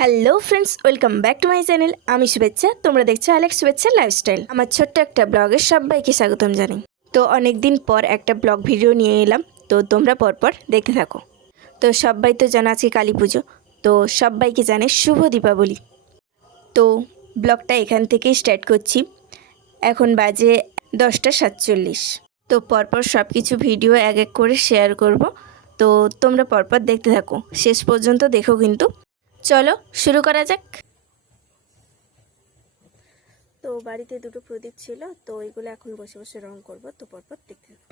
Hello friends, welcome back to my channel. আমি শুভেচ্ছা, তোমরা দেখছো অ্যালেক্স শুভেচ্ছা লাইফস্টাইল। আমার ছোট্ট একটা ব্লগে সবাইকে স্বাগতম জানাই। তো অনেক দিন পর একটা ব্লগ ভিডিও নিয়ে এলাম, তো তোমরা পরপর দেখতে থাকো। তো সবাই তো জানা আছে কালী পুজো, তো সবাইকে জানে শুভ দীপাবলি। তো ব্লগটা এখান থেকেই স্টার্ট করছি। এখন বাজে 10:47। তো পরপর সব কিছু ভিডিও এক এক করে শেয়ার করব, তো তোমরা পরপর দেখতে থাকো, শেষ পর্যন্ত দেখো কিন্তু। চলো শুরু করা যাক। তো বাড়িতে দুটো প্রদীপ ছিল, তো ওইগুলো এখন বসে বসে রং করব, তো পরপর দেখতে থাকো।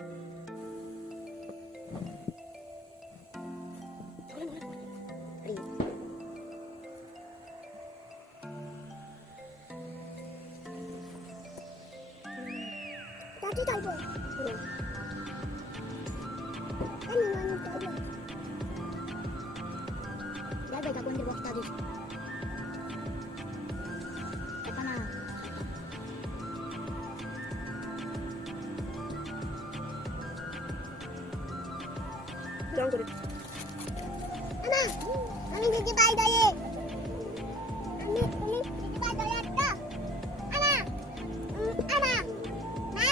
রং করে আমি দিদি বাই দয়ে আমি তুমি দিদি বাই দয়ে একটা আনা আনা না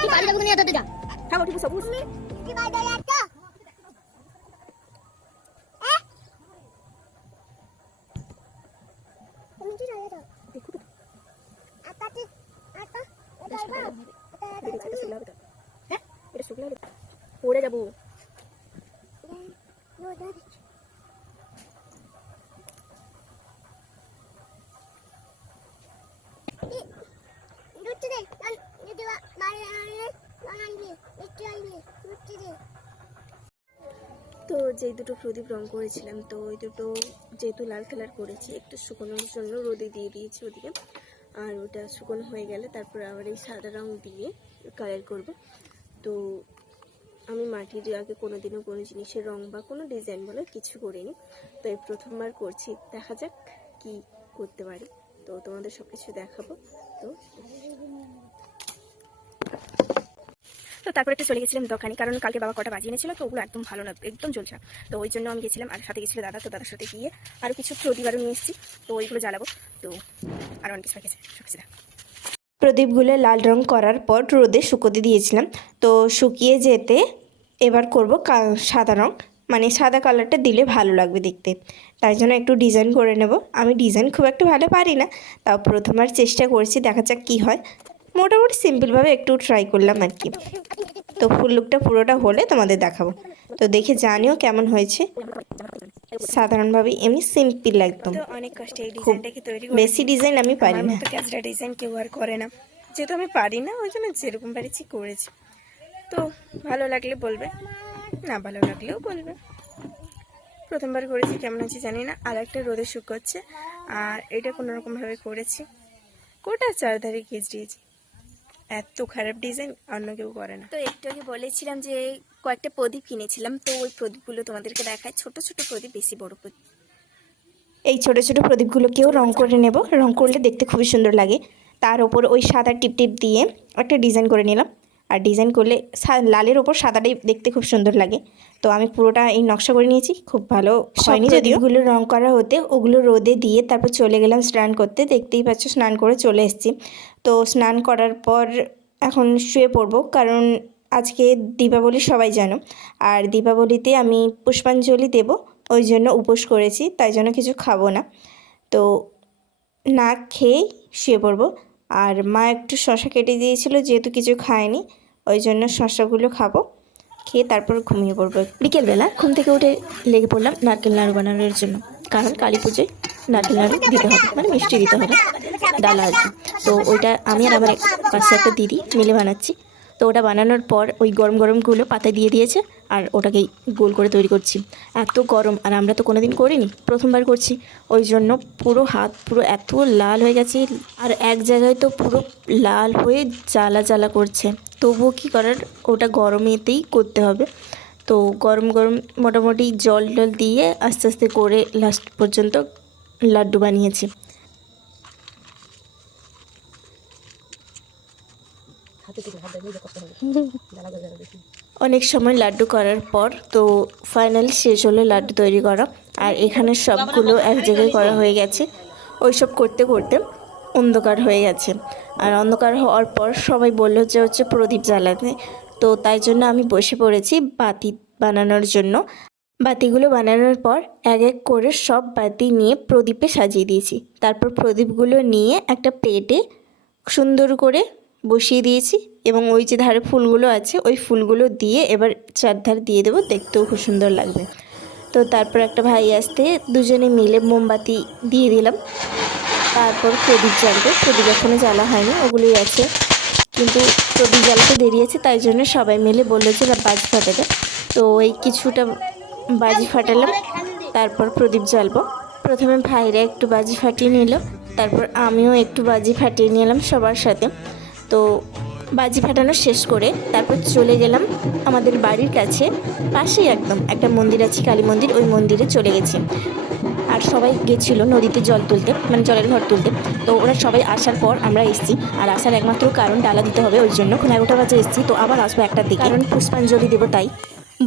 কি বাড়ি যাবো তুমি এত দিদা হ্যাঁ ওটি সবুজ দিদি বাই দয়ে একটা তুমি কি জানো তো দেখো তো আটাটি আটা এটা এটা শুকনো হবে তো। হ্যাঁ এটা শুকনো হবে, পড়ে যাবো। তো যেই দুটো প্রদীপ রং করেছিলাম, তো ওই দুটো যেহেতু লাল কালার করেছি, একটু শুকোনোর জন্য রোদে দিয়ে দিয়েছি ওদিকে। আর ওটা শুকনো হয়ে গেলে তারপর আবার এই সাদা রং দিয়ে কালার করব। তো আমি মাটির আগে কোনোদিনও কোনো জিনিসের রং বা কোনো ডিজাইন বলে কিছু করিনি, তো এই প্রথমবার করছি, দেখা যাক কি করতে পারি। তো তোমাদের সব কিছু দেখাবো। তো তারপর একটু চলে গেছিলাম দোকানে, কারণ কালকে বাবা কটা বাজিয়ে এনেছিল, তো ওগুলো একদম ভালো লাগবে, একদম চলছে না। তো ওই জন্য আমি গেছিলাম, আর সাথে গেছিলো দাদা, তো দাদার সাথে গিয়ে আরও কিছু প্রদীপ আরও নিয়ে এসেছি, তো ওইগুলো জ্বালাবো। তো আরও অনেক কিছু হয়ে গেছে, সব কিছু। প্রদীপগুলো লাল রং করার পর রোদে শুকোতে দিয়েছিলাম, তো শুকিয়ে যেতে এবার করব সাদা রং, মানে সাদা কালারটা দিলে ভালো লাগবে দেখতে। তাই জন্য একটু ডিজাইন করে নেব। আমি ডিজাইন খুব একটা ভালো পারি না, তাও প্রথমবার চেষ্টা করছি, দেখা যাক কী হয়। মোটামুটি সিম্পলভাবে একটু ট্রাই করলাম আর কি। তো ফুল লুকটা পুরোটা হলে তোমাদের দেখাবো, তো দেখে জানিও কেমন হয়েছে। সাধারণভাবে এমনি সিম্পল একদম, অনেক কষ্টে এই খুব ডিজাইনটাকে তৈরি বেশি ডিজাইন আমি পারি না। ক্যাজরা ডিজাইন কেউ আর করে না, যেহেতু আমি পারি না, ওই জন্য যেরকম পারিছি করেছি। তো ভালো লাগলে বলবে, না ভালো লাগলেও বলবে। প্রথমবার করেছি, কেমন আছে জানি না। আর একটা রোদে শুকোচ্ছে, আর এটা কোনোরকমভাবে করেছি, কোটা চারধারে কেজ দিয়েছি। এত খারাপ ডিজাইন অন্য কেউ করে না। তো একটু আগে বলেছিলাম যে কয়েকটা প্রদীপ কিনেছিলাম, তো ওই প্রদীপগুলো তোমাদেরকে দেখায়। ছোট ছোট প্রদীপ, বেশি বড় প্রদীপ। এই ছোট ছোট প্রদীপগুলোকেও রং করে নেব, রং করলে দেখতে খুবই সুন্দর লাগে। তার ওপর ওই সাদা টিপ টিপ দিয়ে একটা ডিজাইন করে নিলাম, আর ডিজাইন করলে লালের ওপর সাদাটাই দেখতে খুব সুন্দর লাগে। তো আমি পুরোটা এই নকশা করে নিয়েছি, খুব ভালো হয়নি যদিও। ওগুলো রং করা হতে ওগুলো রোদে দিয়ে তারপর চলে গেলাম স্নান করতে। দেখতেই পাচ্ছ স্নান করে চলে এসেছি। তো স্নান করার পর এখন শুয়ে পড়বো, কারণ আজকে দীপাবলি সবাই জানো, আর দীপাবলিতে আমি পুষ্পাঞ্জলি দেব, ওই জন্য উপোস করেছি, তাই জন্য কিছু খাবো না। তো না খেয়েই শুয়ে পড়বো। আর মা একটু শশা কেটে দিয়েছিল, যেহেতু কিছু খায়নি, ওই জন্য শশাগুলো খাবো, খেয়ে তারপর ঘুমিয়ে পড়বো। বিকেলবেলা ঘুম থেকে উঠে লেগে পড়লাম নারকেল নাড়ু বানানোর জন্য, কারণ কালী পুজোয় নারকেল নাড়ু দিতে হবে, মানে মিষ্টি দিতে হবে, ডালা আর কি। তো ওইটা আমি আর আমার পাশে একটা দিদি মিলে বানাচ্ছি। তো ওটা বানানোর পর ওই গরম গরমগুলো পাতায় দিয়ে দিয়েছে, আর ওটাকেই গোল করে তৈরি করছি। এত গরম, আর আমরা তো কোনোদিন করিনি, প্রথমবার করছি, ওই জন্য পুরো হাত পুরো এত লাল হয়ে গেছে, আর এক জায়গায় তো পুরো লাল হয়ে জ্বালা জ্বালা করছে। তবুও কী করার, ওটা গরমেতেই করতে হবে। তো গরম গরম মোটামুটি জল টল দিয়ে আস্তে আস্তে করে লাস্ট পর্যন্ত লাড্ডু বানিয়েছি। অনেক সময় লাড্ডু করার পর তো ফাইনালি শেষ হলো লাড্ডু তৈরি করা। আর এখানে সবগুলো এক জায়গায় করা হয়ে গেছে। ওইসব করতে করতে অন্ধকার হয়ে গেছে। আর অন্ধকার হওয়ার পর সবাই বললো যে হচ্ছে প্রদীপ জ্বালাতে। তো তাই জন্য আমি বসে পড়েছি বাতি বানানোর জন্য। বাতিগুলো বানানোর পর এক এক করে সব বাতি নিয়ে প্রদীপে সাজিয়ে দিয়েছি। তারপর প্রদীপগুলো নিয়ে একটা প্লেটে সুন্দর করে বসিয়ে দিয়েছি এবং ওই যে ধারে ফুলগুলো আছে ওই ফুলগুলো দিয়ে এবার চারধার দিয়ে দেবো, দেখতেও খুব সুন্দর লাগবে। তো তারপর একটা ভাই আসতে দুজনে মিলে মোমবাতি দিয়ে দিলাম। তারপর প্রদীপ জ্বালবে। প্রদীপ এখনও জ্বালা হয়নি, ওগুলোই আছে, কিন্তু প্রদীপ জ্বালাতে দেরি আছে, তাই জন্য সবাই মিলে বললো যে বাজি ফাটাতে। তো ওই কিছুটা বাজি ফাটালাম, তারপর প্রদীপ জ্বালবো। প্রথমে ভাইরা একটু বাজি ফাটিয়ে নিল, তারপর আমিও একটু বাজি ফাটিয়ে নিলাম সবার সাথে। তো বাজি ফাটানো শেষ করে তারপর চলে গেলাম আমাদের বাড়ির কাছে পাশেই একদম একটা মন্দির আছে, কালী মন্দির, ওই মন্দিরে চলে গেছি। আর সবাই গেছিলো নদীতে জল তুলতে, মানে জলের ঘর তুলতে। তো ওরা সবাই আসার পর আমরা এসেছি। আর আসার একমাত্র কারণ ডালা দিতে হবে, ওই জন্য 11টা বাজে এসেছি। তো আবার আসবো 1টার দিকে, কারণ পুষ্পাঞ্জলি দেবো তাই।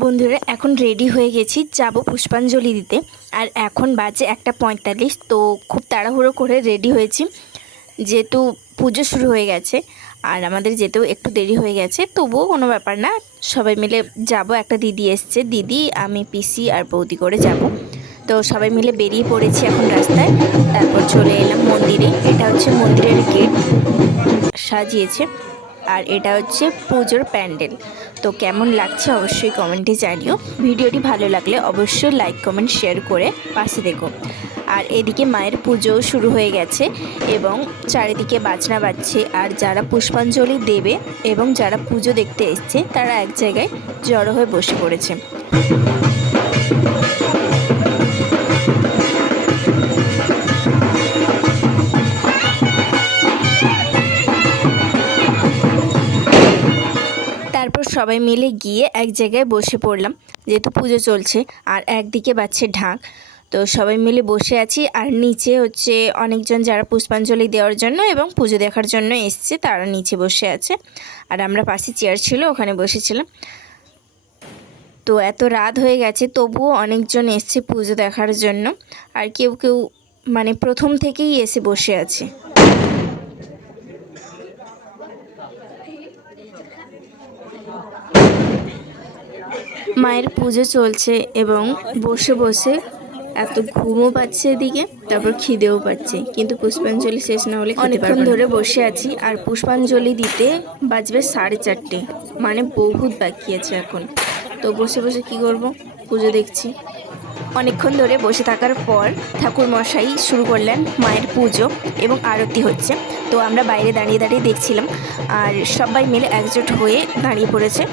বন্ধুরা এখন রেডি হয়ে গেছি, যাব পুষ্পাঞ্জলি দিতে। আর এখন বাজে 1:45। তো খুব তাড়াহুড়ো করে রেডি হয়েছি, যেহেতু পুজো শুরু হয়ে গেছে আর আমাদের যেতেও একটু দেরি হয়ে গেছে। তবুও কোনো ব্যাপার না, সবাই মিলে যাব। একটা দিদি এসছে, দিদি, আমি, পিসি আর বৌদি করে যাব। তো সবাই মিলে বেরিয়ে পড়েছি এখন রাস্তায়। তারপর চলে এলাম মন্দিরে। এটা হচ্ছে মন্দিরের গেট সাজিয়েছে, আর এটা হচ্ছে পুজোর প্যান্ডেল। তো কেমন লাগছে অবশ্যই কমেন্টে জানিও। ভিডিওটি ভালো লাগলে অবশ্যই লাইক কমেন্ট শেয়ার করে পাশে দেখো। আর এদিকে মায়ের পুজোও শুরু হয়ে গেছে এবং চারিদিকে বাজনা বাজছে। আর যারা পুষ্পাঞ্জলি দেবে এবং যারা পুজো দেখতে এসছে তারা এক জায়গায় জড়ো হয়ে বসে পড়েছে। তারপর সবাই মিলে গিয়ে এক জায়গায় বসে পড়লাম, যেহেতু পুজো চলছে। আর একদিকে বাজছে ঢাক। তো সবাই মিলে বসে আছি। আর নিচে হচ্ছে অনেকজন যারা পুষ্পাঞ্জলি দেওয়ার জন্য এবং পুজো দেখার জন্য এসছে, তারা নিচে বসে আছে। আর আমরা পাশে চেয়ার ছিল, ওখানে বসেছিলাম। তো এত রাত হয়ে গেছে, তবুও অনেকজন এসছে পুজো দেখার জন্য। আর কেউ কেউ মানে প্রথম থেকেই এসে বসে আছে। মায়ের পুজো চলছে এবং বসে বসে এত ঘুমও পাচ্ছে এদিকে, তারপর খিদেও পাচ্ছে, কিন্তু পুষ্পাঞ্জলি শেষ না হলে অনেকক্ষণ ধরে বসে আছি। আর পুষ্পাঞ্জলি দিতে বাজবে 4:30, মানে বহুত বাকি আছে এখন। তো বসে বসে কি করব, পুজো দেখছি। অনেকক্ষণ ধরে বসে থাকার পর ঠাকুর মশাই শুরু করলেন মায়ের পুজো এবং আরতি হচ্ছে। তো আমরা বাইরে দাঁড়িয়ে দাঁড়িয়ে দেখছিলাম, আর সবাই মিলে একজোট হয়ে দাঁড়িয়ে পড়েছে।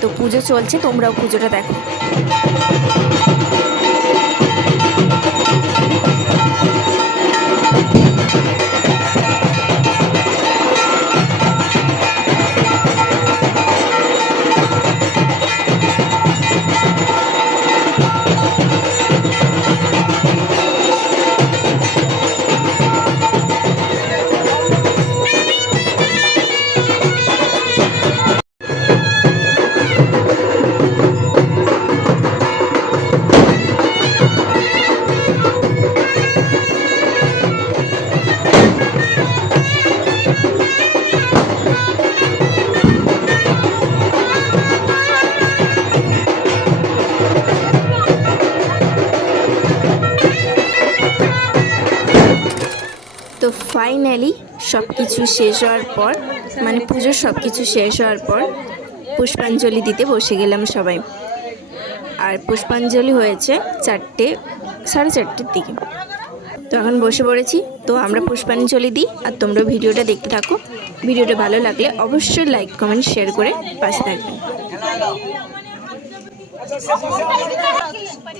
তো পুজো চলছে, তোমরাও পুজোটা দেখো। তো ফাইনালি সব কিছু শেষ হওয়ার পর, মানে পুজোর সব কিছু শেষ হওয়ার পর পুষ্পাঞ্জলি দিতে বসে গেলাম সবাই। আর পুষ্পাঞ্জলি হয়েছে 4:30-4:30 দিকে। তো এখন বসে পড়েছি। তো আমরা পুষ্পাঞ্জলি দিই আর তোমরা ভিডিওটা দেখতে থাকো। ভিডিওটা ভালো লাগলে অবশ্যই লাইক কমেন্ট শেয়ার করে পাশে থাকবেন।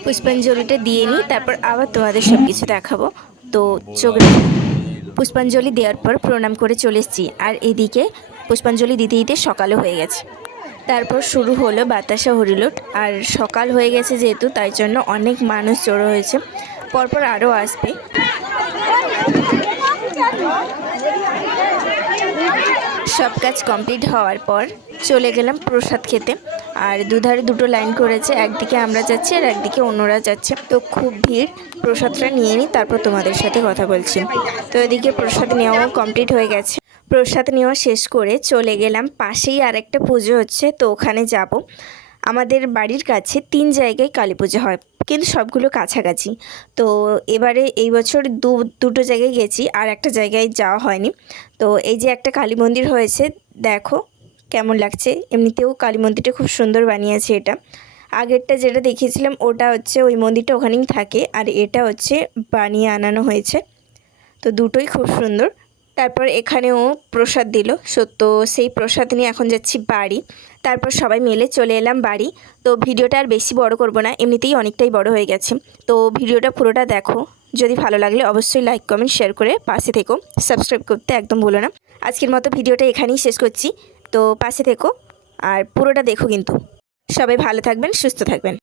পুষ্পাঞ্জলিটা দিয়ে নিই, তারপর আবার তোমাদের সব কিছু দেখাবো। তো চোখ পুষ্পাঞ্জলি দেওয়ার পর প্রণাম করে চলে এসেছি। আর এদিকে পুষ্পাঞ্জলি দিতে দিতে সকালও হয়ে গেছে। তারপর শুরু হলো বাতাসা হরিলোট। আর সকাল হয়ে গেছে যেহেতু, তাই জন্য অনেক মানুষ জড়ো হয়েছে। পরপর আরও আসবে। সব কাজ কমপ্লিট হওয়ার পর চলে গেলাম প্রসাদ খেতে। আর দুধারে দুটো লাইন করেছে, একদিকে আমরা যাচ্ছি আর একদিকে অন্যরা যাচ্ছে। তো খুব ভিড়, প্রসাদটা নিয়ে নিই তারপর তোমাদের সাথে কথা বলছি। তো এদিকে প্রসাদ নেওয়াও কমপ্লিট হয়ে গেছে। প্রসাদ নেওয়া শেষ করে চলে গেলাম, পাশেই আর একটা পুজো হচ্ছে তো ওখানে যাব। আমাদের বাড়ির কাছে 3 জায়গায় কালী পুজো হয়, কিন্তু সবগুলো কাছাকাছি। তো এবারে এই বছর দুটো জায়গায় গেছি, আর একটা জায়গায় যাওয়া হয়নি। তো এই যে একটা কালী মন্দির হয়েছে, দেখো কেমন লাগছে। এমনিতেও কালী মন্দিরটা খুব সুন্দর বানিয়েছে এটা। আগেরটা যেটা দেখিয়েছিলাম ওটা হচ্ছে ওই মন্দিরটা ওখানেই থাকে, আর এটা হচ্ছে বানিয়ে আনানো হয়েছে। তো দুটোই খুব সুন্দর। তারপর এখানেও প্রসাদ দিল, সত্য সেই প্রসাদ নিয়ে এখন যাচ্ছি বাড়ি। তারপর সবাই মিলে চলে এলাম বাড়ি। তো ভিডিওটা আর বেশি বড় করব না, এমনিতেই অনেকটাই বড় হয়ে গেছে। তো ভিডিওটা পুরোটা দেখো, যদি ভালো লাগলে অবশ্যই লাইক কমেন্ট শেয়ার করে পাশে থেকো, সাবস্ক্রাইব করতে একদম ভুলো না। আজকের মতো ভিডিওটা এখানেই শেষ করছি। তো পাশে থেকো আর পুরোটা দেখো কিন্তু। সবাই ভালো থাকবেন, সুস্থ থাকবেন।